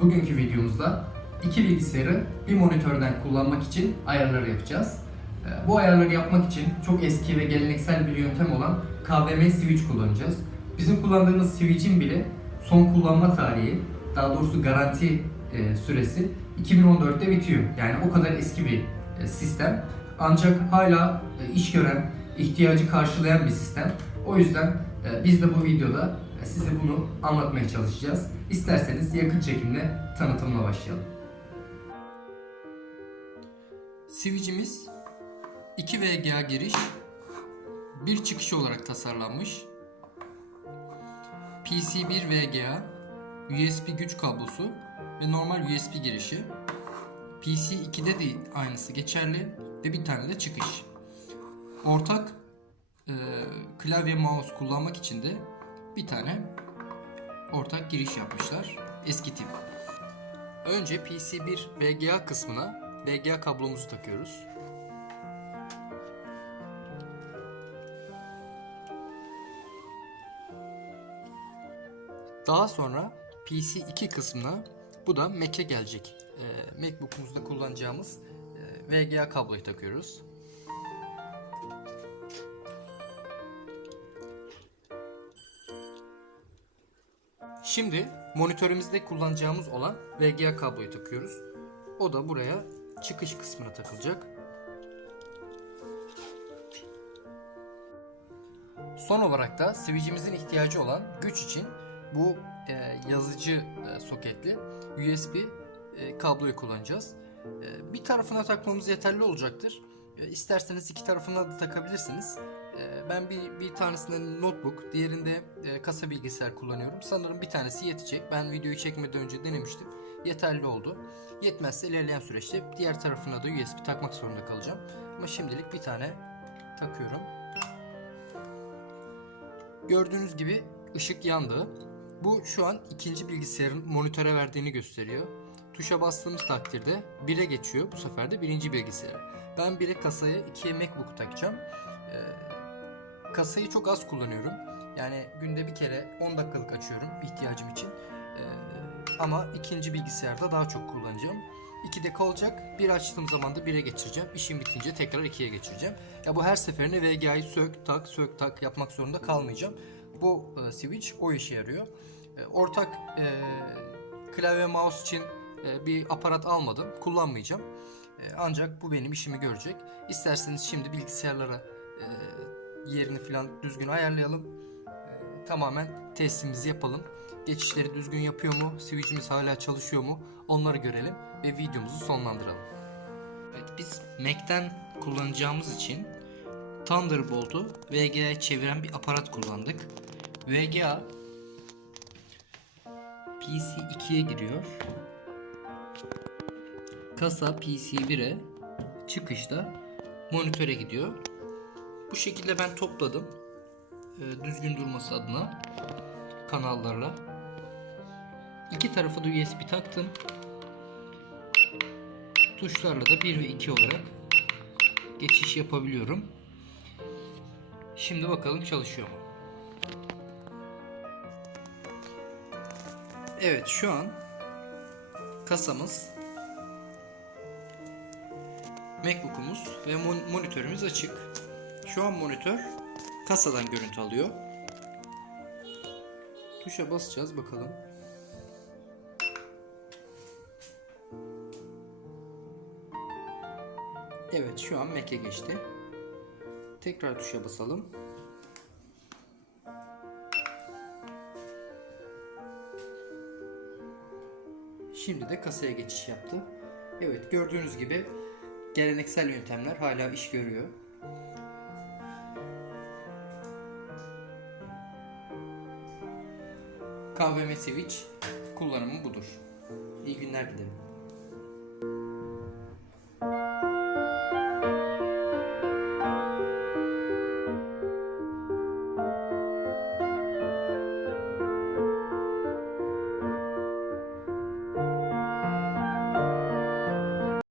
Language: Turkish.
Bugünkü videomuzda iki bilgisayarı bir monitörden kullanmak için ayarları yapacağız. Ee, Bu ayarları yapmak için çok eski ve geleneksel bir yöntem olan KVM switch kullanacağız. Bizim kullandığımız switch'in bile son kullanma tarihi, daha doğrusu garanti e, süresi 2014'te bitiyor. Yani o kadar eski bir e, sistem. Ancak hala e, iş gören, ihtiyacı karşılayan bir sistem. O yüzden biz de bu videoda size bunu anlatmaya çalışacağız. İsterseniz yakın çekimle tanıtımla başlayalım. Switch'imiz 2 VGA giriş, bir çıkış olarak tasarlanmış. PC1 VGA, USB güç kablosu ve normal USB girişi. PC2'de de aynısı geçerli ve bir tane de çıkış. Ortak e, klavye mouse kullanmak için de bir tane ortak giriş yapmışlar. Eski tip. Önce PC1 VGA kısmına VGA kablomuzu takıyoruz. Daha sonra PC2 kısmına bu da Mac'e gelecek. Ee, Macbook'umuzda kullanacağımız e, VGA kabloyu takıyoruz. Şimdi monitörümüzde kullanacağımız olan VGA kabloyu takıyoruz. O da buraya çıkış kısmına takılacak. Son olarak da switch'imizin ihtiyacı olan güç için bu e, yazıcı e, soketli USB e, kabloyu kullanacağız. E, bir tarafına takmamız yeterli olacaktır. E, isterseniz iki tarafına da takabilirsiniz. E, ben bir, bir tanesinde notebook, diğerinde e, kasa bilgisayar kullanıyorum. Sanırım bir tanesi yetecek. Ben videoyu çekmeden önce denemiştim. Yeterli oldu. Yetmezse ilerleyen süreçte diğer tarafına da USB takmak zorunda kalacağım. Ama şimdilik bir tane takıyorum. Gördüğünüz gibi ışık yandı. Bu şu an ikinci bilgisayarın monitöre verdiğini gösteriyor. Tuşa bastığımız takdirde 1'e geçiyor. Bu sefer de birinci bilgisayara. Ben 1'e kasaya 2'ye MacBook'u takacağım. Ee, kasayı çok az kullanıyorum. Yani günde bir kere 10 dakikalık açıyorum ihtiyacım için. Ee, ama ikinci bilgisayarda daha çok kullanacağım. 2'de kalacak. Bir açtığım zaman da 1'e geçireceğim. İşim bitince tekrar 2'ye geçireceğim. Ya bu her seferinde VGA'yı sök tak sök tak yapmak zorunda kalmayacağım. Bu e, switch o işe yarıyor. E, ortak e, klavye mouse için e, bir aparat almadım. Kullanmayacağım. E, ancak bu benim işimi görecek. İsterseniz şimdi bilgisayarlara e, yerini falan düzgün ayarlayalım. E, tamamen testimizi yapalım. Geçişleri düzgün yapıyor mu? Switch'imiz hala çalışıyor mu? Onları görelim ve videomuzu sonlandıralım. Evet, biz Mac'ten kullanacağımız için Thunderbolt'u VGA'ya çeviren bir aparat kullandık. VGA PC 2'ye giriyor. Kasa PC 1'e çıkışta monitöre gidiyor. Bu şekilde ben topladım. Ee, düzgün durması adına kanallarla. İki tarafa da USB taktım. Tuşlarla da 1 ve 2 olarak geçiş yapabiliyorum. Şimdi bakalım çalışıyor mu? Evet şu an kasamız Macbook'umuz ve mon- monitörümüz açık. Şu an monitör kasadan görüntü alıyor. Tuşa basacağız bakalım. Evet şu an Mac'e geçti. Tekrar tuşa basalım. Şimdi de kasaya geçiş yaptı. Evet gördüğünüz gibi geleneksel yöntemler hala iş görüyor. KVM Switch kullanımı budur. İyi günler dilerim.